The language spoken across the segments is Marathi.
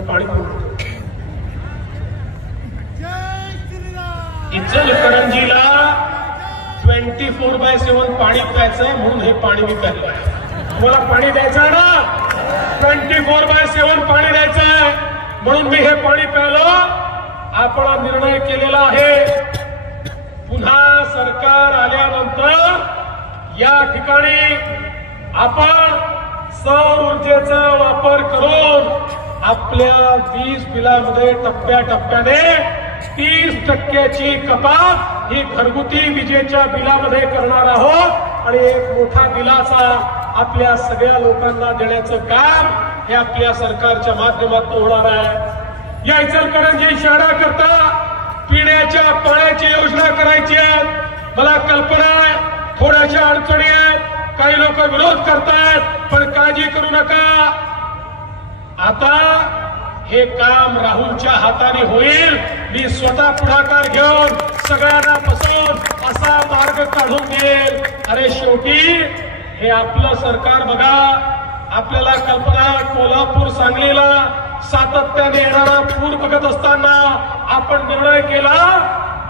पाणी पुरवतो. इचलकरंजीला 24/7 पाणी प्यायचंय म्हणून हे पाणी मी प्यायलंय. मला पाणी द्यायचं ना, 24/7 पाणी द्यायचंय म्हणून मी हे पाणी प्यायलो. आपण निर्णय केलेला आहे, पुन्हा सरकार आल्यानंतर या ठिकाणी आपण सौर ऊर्जेचा वापर करून आपल्या वीज बिलामध्ये टप्प्याटप्प्याने 30% कपात ही घरगुती विजेच्या बिलामध्ये करणार आहोत आणि एक मोठा दिलासा आपल्या सगळ्या लोकांना देण्याचं काम हे आपल्या सरकारच्या माध्यमातून होणार आहे. या इचलकरंजी शहराकरता पिण्याच्या पाण्याची योजना करायची आहे. मला कल्पना आहे थोड्याशा अडचणी आहेत, काही लोक विरोध करतात, पण काळजी करू नका. आता हे काम राहुलच्या हाताने होईल. मी स्वतः पुढाकार घेऊन सगळ्यांना बसवून असा मार्ग काढून देईल. अरे शेवटी हे आपलं सरकार बघा, आपल्याला कल्पना कोल्हापूर सांगलीला सातत्याने येणारा पूर बघत असताना आपण निर्णय केला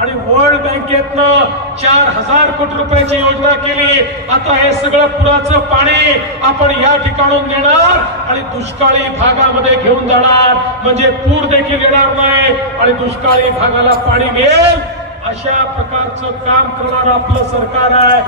आणि वर्ल्ड बँकेतनं 4000 कोटी रुपयाची योजना केली. आता हे सगळं पुराचं पाणी आपण या ठिकाणून नेणार आणि दुष्काळी भागामध्ये घेऊन जाणार, म्हणजे पूर देखील येणार नाही आणि दुष्काळी भागाला पाणी मिळेल. अशा प्रकारचं काम करणारं आपलं सरकार आहे.